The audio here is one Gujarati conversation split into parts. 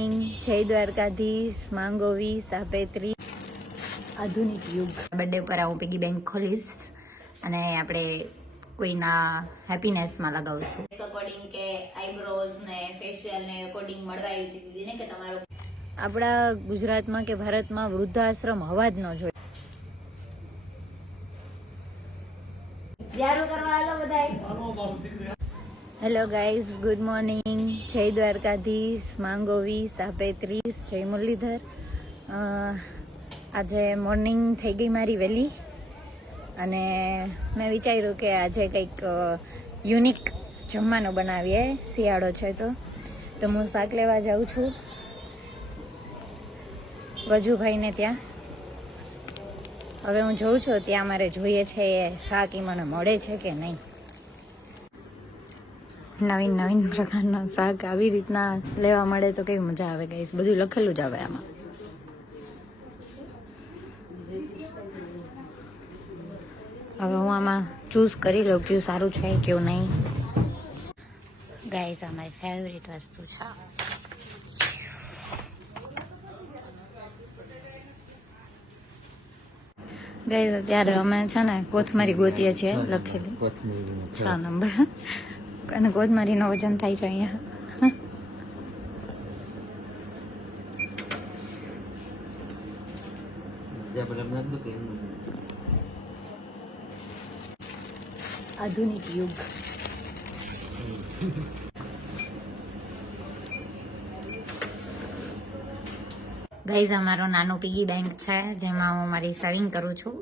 જય દ્વારકાધીશ, માંગો 20 આપે 30 આધુનિક યુગ. બર્થડે પર હું પિગી બેંક ખોલીશ અને આપણે કોઈના હેપીનેસમાં લગાવીશું. અકોર્ડિંગ કે આઈબ્રોઝ ને ફેશિયલ ને અકોર્ડિંગ મળવા આવી દીધી ને કે તમારું આપણા ગુજરાતમાં કે ભારતમાં વૃદ્ધાશ્રમ હવા જ ન જોઈએ. Hello guys, good morning. જય દ્વારકાધીશ, માંગો 20 આપે 30. જય મુરલીધર. આજે મોર્નિંગ થઈ ગઈ મારી વહેલી અને મેં વિચાર્યું કે આજે કંઈક યુનિક જમવાનું બનાવીએ. શિયાળો છે તો હું શાક લેવા જાઉં છું વજુભાઈને ત્યાં. હવે હું જોઉં છું ત્યાં મારે જોઈએ છે એ શાક એ મને મળે છે કે નહીં. નવીન નવીન પ્રકારના શાક આવી રીતના લેવા મળે તો કેવી મજા આવે ગાઈસ. બધું લખેલું જ આવે આમાં. હવે હું આમાં ચૂઝ કરી લઉં કયું સારું છે કયું નહીં. ગાઈસ આ મારી ફેવરેટ વસ્તુ છે. ગાઈસ અત્યારે અમે છે ને કોથમરી ગોતીએ છીએ લખેલી 6 નંબર અને કોથમરીનો વજન થાય છે અહીંયા. આધુનિક યુગ. ગાઈઝ અમારું નાનું પીગી બેંક છે જેમાં હું મારી સેવિંગ કરું છું.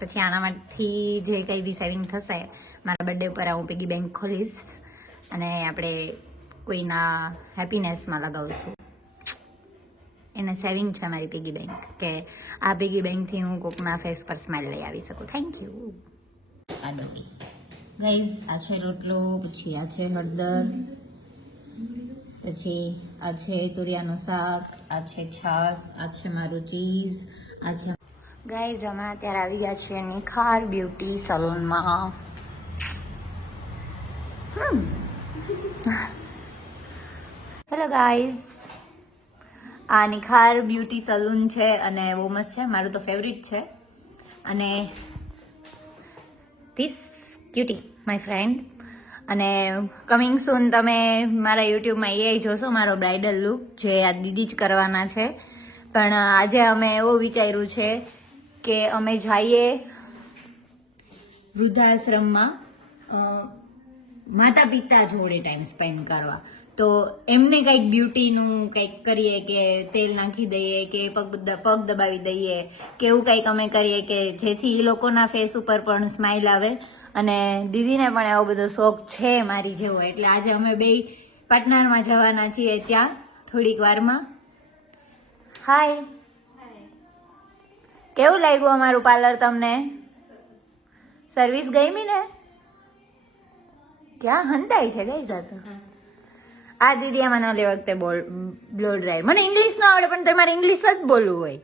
પછી આનામાંથી જે કંઈ બી સેવિંગ થશે મારા બર્થડે ઉપર હું પીગી બેંક ખોલીશ અને આપણે કોઈના હેપીનેસમાં લગાવીશું. એને સેવિંગ છે મારી પીગી બેંક કે આ પીગી બેંકથી હું કોકના ફેસ પર સ્માઇલ લઈ આવી શકું. Thank you. આ ડોલી ગાઈઝ આ છે રોટલો, પછી આ છે હળદર, પછી આ છે તુરિયાનું શાક, આ છે છાશ, આ છે મારું ચીઝ, આ છે. ગાઈઝ અમે અત્યારે આવી ગયા છીએ નિખાર બ્યુટી સલૂનમાં. હેલો ગાઈઝ, આ નિખાર બ્યુટી સલૂન છે અને બહુ મસ્ત છે. મારું તો ફેવરિટ છે. અને ધીસ ક્યુટી માય ફ્રેન્ડ. અને કમિંગ સૂન તમે મારા યુટ્યુબમાં એ જોશો મારો બ્રાઇડલ લુક જે આ દીદી જ કરવાના છે. પણ આજે અમે એવું વિચાર્યું છે કે અમે જઈએ વૃદ્ધાશ્રમમાં માતા પિતા જોડે ટાઈમ સ્પેન્ડ કરવા. તો એમને કંઈક બ્યુટીનું કંઈક કરીએ કે તેલ નાખી દઈએ કે પગ દબાવી દઈએ કે એવું કંઈક અમે કરીએ કે જેથી એ લોકોના ફેસ ઉપર પણ સ્માઇલ આવે. અને દીદીને પણ એવો બધો શોખ છે મારી જેવો. એટલે આજે અમે બે પાર્ટનરમાં જવાના છીએ ત્યાં થોડીક વારમાં. હાય, કેવું લાગ્યું અમારું પાર્લર તમને? સર્વિસ ગમી ને? ક્યાં હંતાઈ છે ગઈ જાતો. આ દીદી આમાં ન લે વખતે બ્લો ડ્રાય. મને ઇંગ્લિશ ન આવડે પણ તમારે ઇંગ્લિશ જ બોલવું હોય.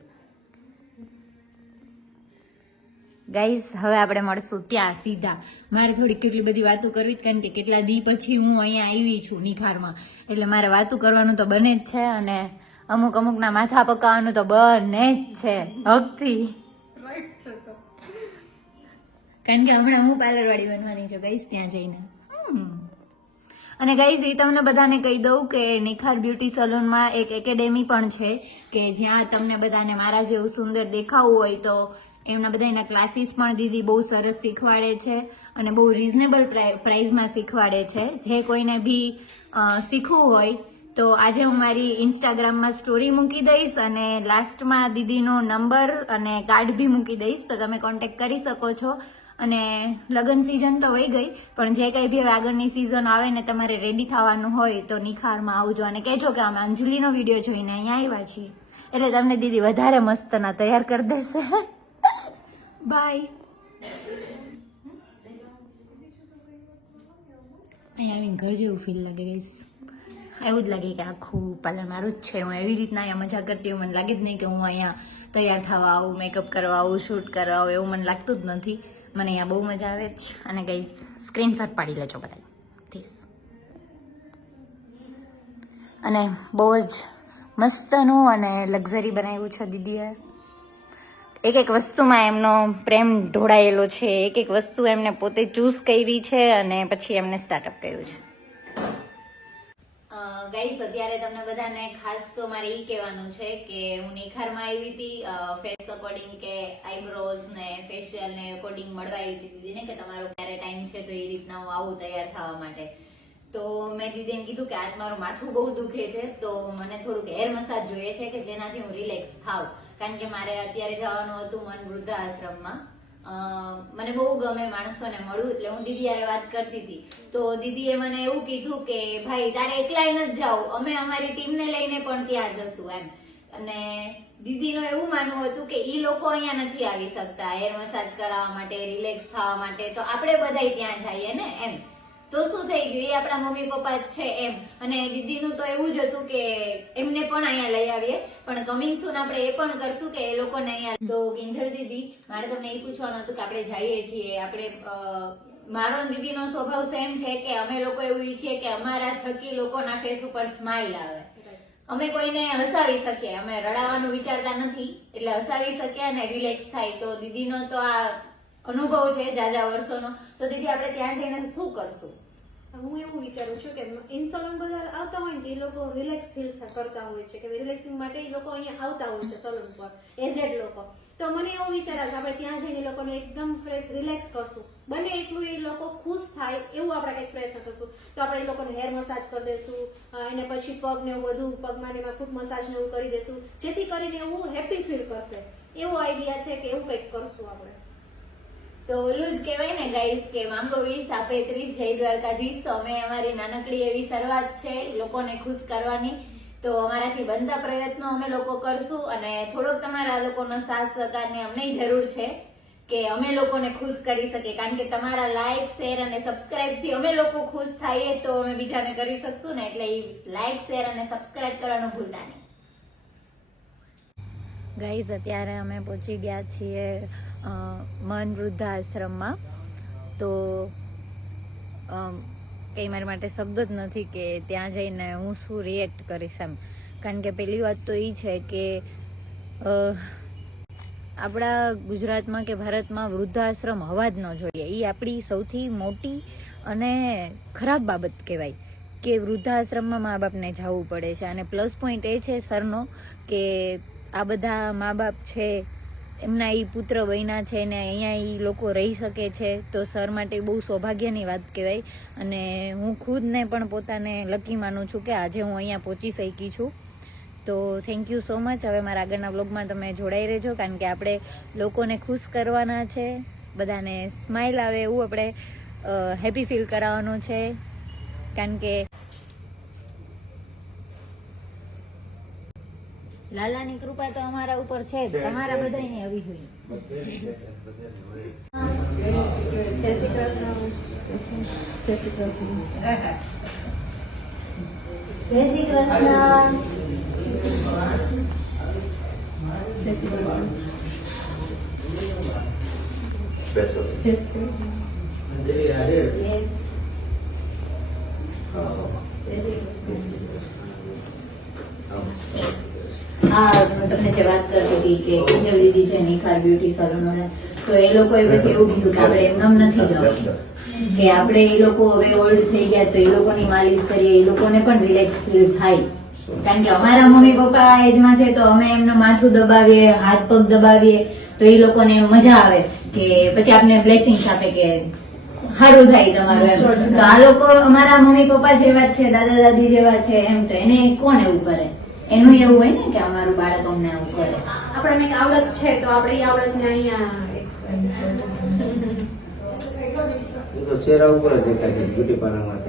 ગાઈઝ હવે આપણે મળશું ત્યાં સીધા. મારે થોડી કેટલી બધી વાતો કરવી કારણ કે કેટલા દી પછી હું અહીંયા આવી છું નિખારમાં. એટલે મારે વાતો કરવાનું તો બને જ છે અને અમુકના માથા પકાવવાનું તો બને જ છે હકથી. કારણ કે હમણાં હું પાર્લરવાળી બનવાની છું ગાઈઝ ત્યાં જઈને. અને ગાઈઝ એ તમને બધાને કહી દઉં કે નિખાર બ્યુટી સલૂનમાં એક એકેડેમી પણ છે કે જ્યાં તમને બધાને મારા જેવું સુંદર દેખાવું હોય તો એમના બધા એના ક્લાસીસ પણ દીદી બહુ સરસ શીખવાડે છે અને બહુ રિઝનેબલ પ્રાઇઝમાં શીખવાડે છે. જે કોઈને બી શીખવું હોય તો આજે હું મારી ઇન્સ્ટાગ્રામમાં સ્ટોરી મૂકી દઈશ અને લાસ્ટમાં દીદીનો નંબર અને કાર્ડ બી મૂકી દઈશ તો તમે કોન્ટેક્ટ કરી શકો છો. અને લગ્ન સિઝન તો વહી ગઈ પણ જે કંઈ બી આગળની સિઝન આવે ને તમારે રેડી થવાનું હોય તો નિખારમાં આવજો અને કહેજો કે અમે અંજલિનો વિડીયો જોઈને અહીંયા આવ્યા છીએ. એટલે તમને દીદી વધારે મસ્તના તૈયાર કરી દેશે. બાય. અહીંયા આવીને ઘર જેવું ફીલ લાગે ગાઈસ. એવું જ લાગે કે આખું પાર્લર મારું જ છે. હું એવી રીતના અહીંયા મજા કરતી હું. મને લાગે જ નહીં કે હું અહીંયા તૈયાર થવા આવું, મેકઅપ કરવા આવું, શૂટ કરવા આવું એવું મને લાગતું જ નથી. મને અહીંયા બહુ મજા આવે છે. અને ગાઈસ સ્ક્રીનશોટ પાડી લેજો બધા. અને બહુ જ મસ્તનું અને લક્ઝરી બનાવ્યું છે દીદીએ. એક એક વસ્તુમાં એમનો પ્રેમ ઢોળાયેલો છે, એક એક વસ્તુ એમને પોતે ચૂઝ કરી છે અને પછી એમને સ્ટાર્ટઅપ કર્યું છે. ગાઈસ, અત્યારે તમને બધાને ખાસ તો મારે એ કહેવાનું છે કે હું નિખારમાં આવી હતી ફેસ અકોર્ડિંગ કે આઈબ્રોઝ ને ફેશિયલ ને અકોર્ડિંગ મળવા આવી હતી દીદીને કે તમારો ક્યારે ટાઈમ છે તો એ રીતના હું આવું તૈયાર થવા માટે. તો મેં દીદીને કીધું કે આજ મારું માથું બહુ દુખે છે તો મને થોડુંક હેર મસાજ જોઈએ છે કે જેનાથી હું રિલેક્સ થાઉં, કારણ કે મારે અત્યારે જવાનું હતું મન વૃદ્ધાશ્રમમાં. મને બહુ ગમે માણસોને મળું એટલે હું દીદી હારે વાત કરતી હતી તો દીદીએ મને એવું કીધું કે ભાઈ તારે એકલાય નથી જાવું, અમે અમારી ટીમને લઈને પણ ત્યાં જશું એમ. અને દીદીનું એવું માનવું હતું કે ઈ લોકો અહીંયા નથી આવી શકતા હેર મસાજ કરાવવા માટે, રિલેક્સ થવા માટે, તો આપણે બધાય ત્યાં જઈએ ને એમ. તો શું થઈ ગયું, એ આપણા મમ્મી પપ્પા જ છે એમ. અને દીદીનું તો એવું જ હતું કે એમને પણ અહીંયા લઈ આવીએ, પણ કમિંગ સૂન આપણે એ પણ કરશું કે એ લોકોને અહીંયા. તો કિંજલ દીદી, મારે તમને એ પૂછવાનું હતું કે આપણે જઈએ છીએ, આપણે મારો દીદીનો સ્વભાવ સેમ છે કે અમે લોકો એવું ઈચ્છીએ કે અમારા થકી લોકોના ફેસ ઉપર સ્માઇલ આવે, અમે કોઈને હસાવી શકીએ, અમે રડાવાનું વિચારતા નથી એટલે હસાવી શકીએ અને રિલેક્સ થાય. તો દીદીનો તો આ અનુભવ છે જાજા વર્ષોનો. તો દીદી આપણે ત્યાં જઈને શું કરશું? હું એવું વિચારું છું કે ઇન્સોલન બધા આવતા હોય ને કે એ લોકો રિલેક્સ ફીલ કરતા હોય છે કે રિલેક્સિંગ માટે એ લોકો અહીંયા આવતા હોય છે સલૂન પર, એઝેડ લોકો. તો મને એવું વિચાર આવે છે આપણે ત્યાં જઈને એ લોકોને એકદમ ફ્રેશ રિલેક્સ કરશું, બને એટલું એ લોકો ખુશ થાય એવું આપણે કંઈક પ્રયત્ન કરશું. તો આપણે એ લોકોને હેર મસાજ કરી દઈશું, એને પછી પગ ને એવું બધું પગમાં ને એમાં ફૂટ મસાજ ને એવું કરી દઈશું, જેથી કરીને એવું હેપી ફીલ કરશે. એવો આઈડિયા છે કે એવું કંઈક કરશું આપણે. તો ઓલું જ કહેવાય ને ગાઈસ કે માંગો 20 આપે 30, જય દ્વારકાધીશ. તો અમે અમારી નાનકડી એવી શરૂઆત છે લોકોને ખુશ કરવાની, તો અમારાથી બનતા પ્રયત્નો અમે લોકો કરશું અને થોડોક તમારા લોકોનો સાથ સહકારની અમને જરૂર છે કે અમે લોકોને ખુશ કરી શકીએ, કારણ કે તમારા લાઈક, શેર અને સબસ્ક્રાઇબ થી અમે લોકો ખુશ થઈએ તો અમે બીજાને કરી શકશું ને. એટલે લાઈક, શેર અને સબસ્ક્રાઇબ કરવાનું ભૂલતા નહીં. ગાઈઝ, અત્યારે અમે પહોંચી ગયા છીએ મન વૃદ્ધાશ્રમમાં. તો કંઈ મારી માટે શબ્દ જ નથી કે ત્યાં જઈને હું શું રિએક્ટ કરીશ એમ. કારણ કે પહેલી વાત તો એ છે કે આપણા ગુજરાતમાં કે ભારતમાં વૃદ્ધાશ્રમ હોવા જ ન જોઈએ. એ આપણી સૌથી મોટી અને ખરાબ બાબત કહેવાય કે વૃદ્ધાશ્રમમાં મા બાપને જવું પડે છે. અને પ્લસ પોઈન્ટ એ છે સરનો કે આ બધા મા બાપ છે એમના એ પુત્ર બન્યા છે ને અહીંયા એ લોકો રહી શકે છે, તો સર માટે બહુ સૌભાગ્યની વાત કહેવાય. અને હું ખુદને પણ પોતાને લકી માનું છું કે આજે હું અહીંયા પહોંચી શકી છું. તો થેન્ક યુ સો મચ. હવે મારા આગળના વ્લોગમાં તમે જોડાઈ રહેજો, કારણ કે આપણે લોકોને ખુશ કરવાના છે, બધાને સ્માઇલ આવે એવું આપણે હેપી ફીલ કરાવવાનું છે. કારણ કે લાલાની કૃપા તો અમારા ઉપર છે જ, તમારા બધાને આવી જોઈએ. જય શ્રી કૃષ્ણ. જય શ્રી કૃષ્ણ. જય શ્રી કૃષ્ણ. જય શ્રી કૃષ્ણ. તમને જે વાત કરતી હતી કે કિંજલ દીદી છે નિખાર બ્યુટી સલૂન વાળા, તો એ લોકોએ પછી એવું કીધું કે આપણે એમ નથી જવું, કે આપણે એ લોકો હવે ઓલ્ડ થઈ ગયા તો એ લોકોની માલિશ કરીએ, એ લોકોને પણ રિલેક્સ ફીલ થાય. કારણ કે અમારા મમ્મી પપ્પા એજમાં છે તો અમે એમનું માથું દબાવીએ, હાથ પગ દબાવીએ તો એ લોકોને મજા આવે કે પછી આપણે બ્લેસિંગ્સ આપે કે સારું થાય તમારું એમ. તો આ લોકો અમારા મમ્મી પપ્પા જેવા છે, દાદા દાદી જેવા છે એમ, તો એને કોણ એવું કરે? એનું એવું હોય ને કે અમારું બાળક અમને આવું કરે. આપણે એક આવડત છે તો આપણે એ આવડતને અહીંયા ચહેરા ઉપર જ દેખાય છે બ્યુટી પાર્લરમાં.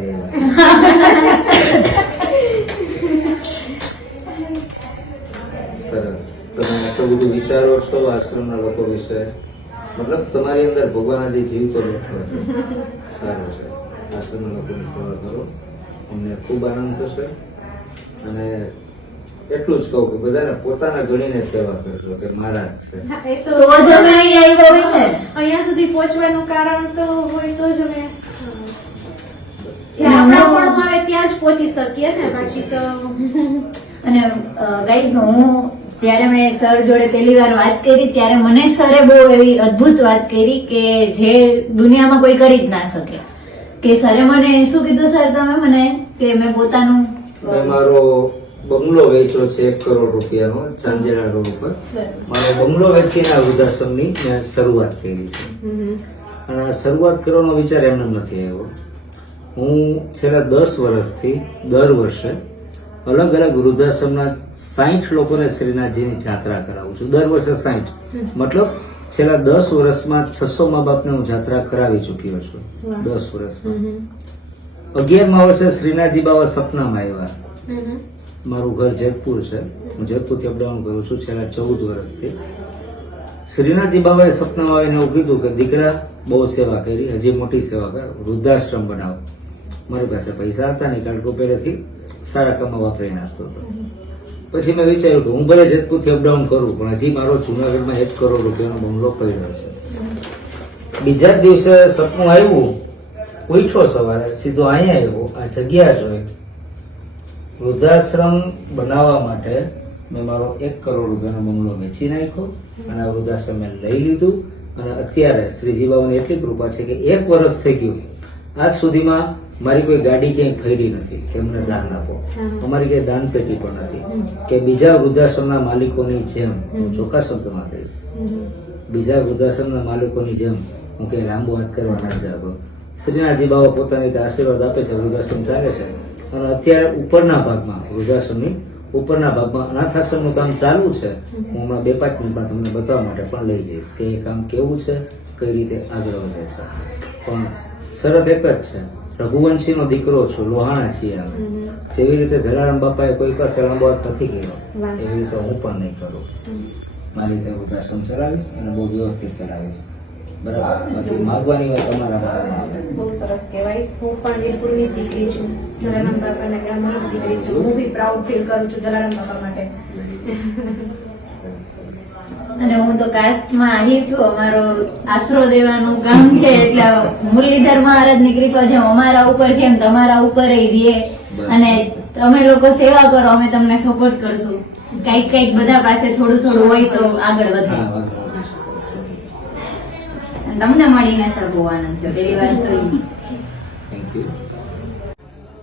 સરસ. તમે આટલું બધું વિચારો છો આશ્રમના લોકો વિશે, મતલબ તમારી અંદર ભગવાન જે જીવતો બેઠો છે. સારું છે. આશ્રમના લોકોની સેવા કરો, અમને ખૂબ આનંદ થશે. અને એટલું જ કહું કે બધાને પોતાના ગણીને સેવા કરજો કે મારા જ છે. અહીંયા સુધી પહોંચવાનું કારણ તો હોય તો જ અમે જ્યાં આપણા પણ આવે ત્યાં ત્યાં જ પહોંચી શકીએ ને, બાકી તો અને ગાઈઝ હું જ્યારે મેં સર જોડે પહેલી વાર વાત કરી ત્યારે મને સરે બહુ એવી અદ્ભુત વાત કરી કે જે દુનિયામાં કોઈ કરી જ ના શકે. કે સરે મને શું કીધું સર તમે મને કે મેં પોતાનું મેં મારો બંગલો વેચ્યો છે 1 કરોડ રૂપિયાનો ચાંદીના રોડ ઉપર. મારો બંગલો વેચીને આ વૃદ્ધાશ્રમની મેં શરૂઆત કરી છે. અને આ શરૂઆત કરવાનો વિચાર એમને નથી આવ્યો. હું છેલ્લા 10 વર્ષથી દર વર્ષે અલગ અલગ વૃદ્ધાશ્રમના 60 લોકોને શ્રીનાથજીની જાત્રા કરાવું છું. દર વર્ષે 60 મતલબ છેલ્લા 10 વર્ષમાં 600 મા બાપને હું જાત્રા કરાવી ચૂક્યો છું. 10 વર્ષમાં 11મા વર્ષે શ્રીનાથજી બાબા સપનામાં આવ્યા. મારું ઘર જેતપુર છે, હું જેતપુરથી અપડાઉન કરું છું છેલ્લા 14 વર્ષથી. શ્રીનાથજી બાબાએ સપનામાં આવીને એવું કીધું કે દીકરા બહુ સેવા કરી, હજી મોટી સેવા કર, વૃદ્ધાશ્રમ બનાવો. મારી પાસે પૈસા હતા નહીં કારણ કે હું પહેલેથી સારા કામમાં વાપરી નાખતો હતો. પછી મેં વિચાર્યું કે હું ભલે જેતપુરથી અપડાઉન કરું પણ હજી મારો જુનાગઢમાં 1 કરોડ રૂપિયાનો બંગલો પડ્યો છે. બીજા જ દિવસે સપનું આવ્યું, ઉઠ્યો સવારે સીધો અહીંયા આવ્યો, આ જગ્યા જોઈ. વૃદ્ધાશ્રમ બનાવવા માટે મેં મારો 1 કરોડ રૂપિયાનો બંગલો વેચી નાખ્યો અને આ વૃદ્ધાશ્રમ મેં લઈ લીધું. અને અત્યારે શ્રીજી બાબાની એટલી કૃપા છે કે 1 વર્ષ થઈ ગયું, આજ સુધીમાં મારી કોઈ ગાડી ક્યાંય ફેરી નથી કે અમને દાન આપો. અમારી ક્યાંય દાન પેટી પણ નથી કે બીજા વૃદ્ધાશ્રમના માલિકોની જેમ, હું ચોખ્ખા શબ્દમાં કહીશ, બીજા વૃદ્ધાશ્રમના માલિકોની જેમ હું કઈ લાંબુ વાત કરવા ના જતો. શ્રીનાથજી બાબા પોતાની રીતે આશીર્વાદ આપે છે, વૃદ્ધાશ્રમ ચાલે છે. અને અત્યારે ઉપરના ભાગમાં, વૃદ્ધાશ્રમની ઉપરના ભાગમાં અનાથાશ્રમનું કામ ચાલુ છે. હું હમણાં 2-5 મિનિટમાં તમને બતાવવા માટે પણ લઈ જઈશ કે એ કામ કેવું છે, કઈ રીતે આગળ વધે છે. પણ શરત એક જ છે, રઘુવંશીનો દીકરો છું, લોહાણા છીએ અમે. જેવી રીતે જલારામ બાપાએ કોઈ પાસે લાંબો હાથ નથી કર્યો એવી રીતે હું પણ નહીં કરું. મારી રીતે વૃદ્ધાશ્રમ ચલાવીશ અને બહુ વ્યવસ્થિત ચલાવીશ. બરાબર, બાકી માગવાની વાત તમારા બારામાં આવે. બહુ સરસ કહેવાય. હું પણ વીરપુરની દીકરી છું, જલારામ બાપાના ગામની દીકરી છું. હું બી પ્રાઉડ ફીલ કરું છું જલારામ બાપા માટે. અને હું તો કાસ્ટમાં આહિર છું, અમારો આશરો દેવાનું કામ છે એટલે મુરલીધર મહારાજની કૃપા જેમ અમારા ઉપર છે એમ તમારા ઉપર રહીએ. અને તમે લોકો સેવા કરો, અમે તમને સપોર્ટ કરશું. કઈક કઈક બધા પાસે થોડું થોડું હોય તો આગળ વધે. તમને મળીને સર બહુ આનંદ છે. પેલી વાર તો થેન્ક યુ.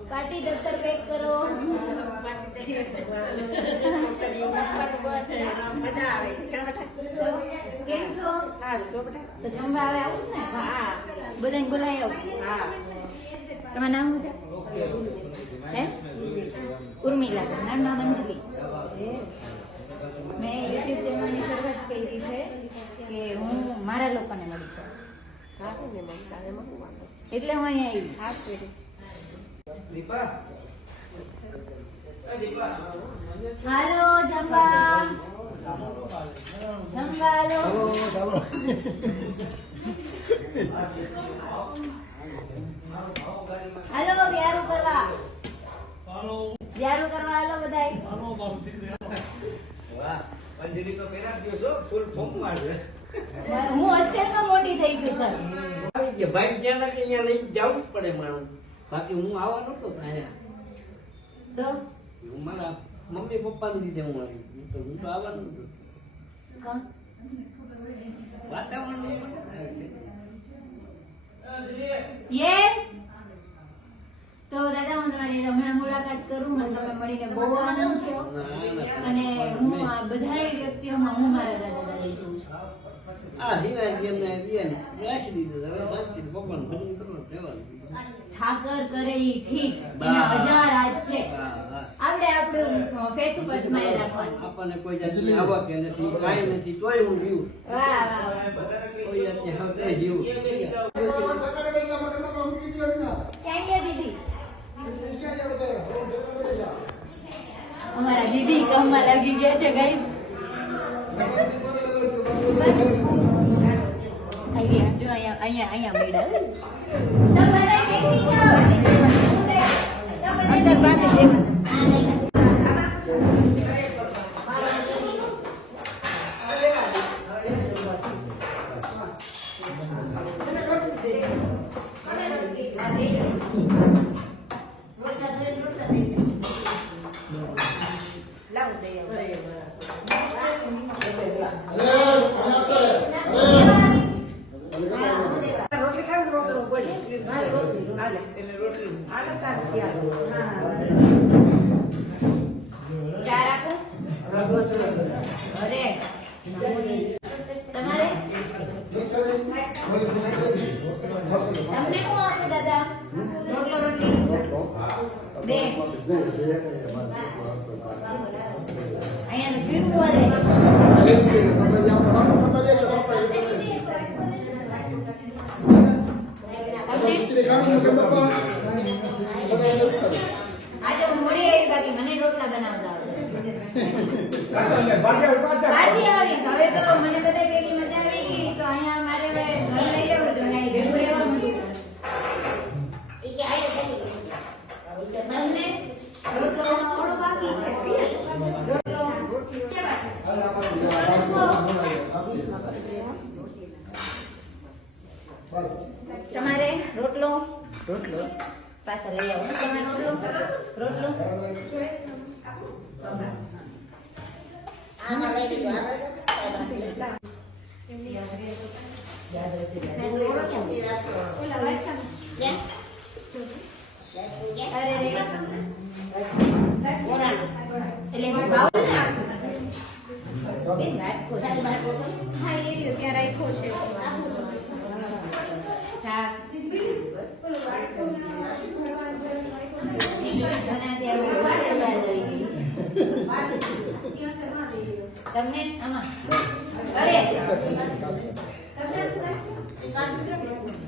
પાર્ટી દફતર પેક કરો. કેમ છો? તો જમવા આવે આવું ને? બધાને બોલાય આવું. તમારું નામ શું છે? હે? ઉર્મિલા. મારું નામ અંજલિ. મેં યુટ્યુબ ચેનલની શરૂઆત કરી છે કે હું મારા લોકોને મળી છું એટલે હું અહીંયા આવી. હાલો જમવા હાલો. હાલો વ્યારું કરવા હાલો બધાય. હું હોસ્ટેલમાં મોટી થઈ છું સર. ભાઈ ત્યાં અહીંયા લઈને જવું જ પડે મારું. બાકી હું આવવાનો નતો અહીંયા. તો હું મારા મમ્મી પપ્પાને લીધે હું આવી. તો હું તો આવવાનો નતો. વાતાવરણ યસ. તો દાદા હું તમારી હમણાં મુલાકાત કરું, મને તમે મળીને બહુ આનંદ થયો. અને હું આ બધા વ્યક્તિઓમાં હું મારા દાદા દાદી જોઉં છું. આ હીરાજી એમને દિયાને રાશી દીધું. હવે શાંતિ ભગવાન ભજન કરવા રહેવાનું. ઠાકર કરે ઈ ઠીક, એના 1000 હાથ છે. આપણે આપણું ફેસ ઉપર સ્માઈલ રાખવાનું. આપણને કોઈ જાતની આવક નથી, કાંઈ નથી, તોય હું જીવું. વાહ વાહ. કોઈ અત્યારે હવે જીવું. ક્યાં ગયા દીદી? અમારા દીદી કામમાં લાગી ગયા છે ગાઈસ. અહીંયા જો અહીંયા મેડા. અંદર બાંધી દે. રોટલી ખાવી રોટલો બોલી હાલે એને રોટલી હાલે તાર ચાર આપો અરે તમારે તમને શું આપું દાદા રોટલો રોટલી બે અહીંયા જીવવું અરે આજે હું મોડી આવી બાકી મને રોટલા બનાવતા પાછી આવીશ હવે તો મને બધા ભેગી મજા આવી ગઈ તો અહીંયા મારે હવે ઘર લઈ લેવું જોઈએ અહીં ભેગું રહેવાનું તમને રોટલો થોડો બાકી છે રોટલો તમારે રોટલો રોટલો પાછળ લઈ આવો તમારે રોટલો ઓલા વાટકા અરે એટલે બાઉલ નાખો બેન વાટકો છે હા એ રહ્યો ત્યાં રાખ્યો છે ચા તમને આમાં અરે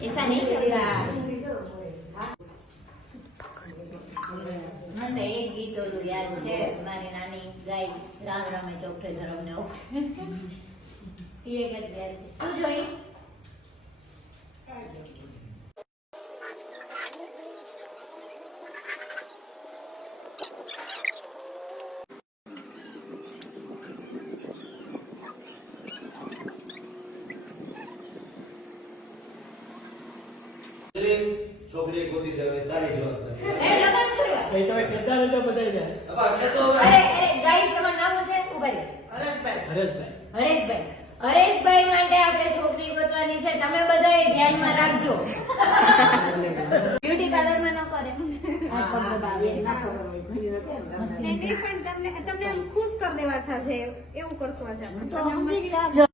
ऐसा नहीं चलेगा મને એક ગીત ઓલું યાદ છે મારી નાની ગાય રામ રામે ચોકઠે ધરમ ને એ ગીત યાદ છે શું જોઈ છોકરી ગોતી દેવે તારી જવાબદારી એ લગન કરવા એ તમે કહેતા રહેજો બધાને. હવે આપણે તો અરે ગાઈસ તમારું નામ શું છે ઉભા રહો હરેશભાઈ. હરેશભાઈ માટે આપણે છોકરી ગોતવાની છે તમે બધાએ ધ્યાનમાં રાખજો બ્યુટી પાર્લરમાં ન કરે હાથ પગ દબાવે નહીં પણ તમને આમ ખુશ કરી દેવા છે એવું કરશો આજે જો